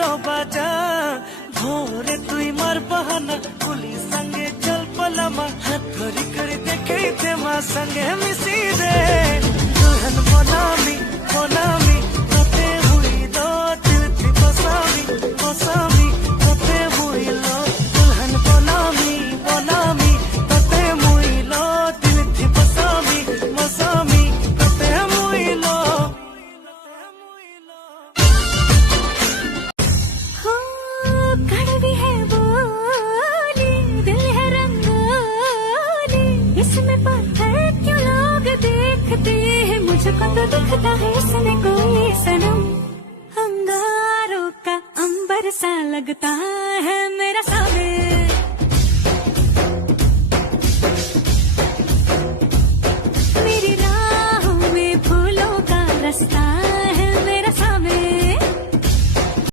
रो बाजा भोरे तुई मार बहाना पुलिस संगे चल पलमा हाथ धरी कर देखे थे माँ संगे मिसी रे दुल्हन बनामी कते हुई लो दिल थी बसामी कते हुई लो दुल्हन बनामी कते हुई लो दिल थी बसामी कते हुई लो कड़वी है बोली दिल है रंगोली इसमें पत्थर क्यों लोग देखते हैं मुझको तो दिखता है इसमें कोई सनम अंगारों का अंबर सा लगता है मेरा सावे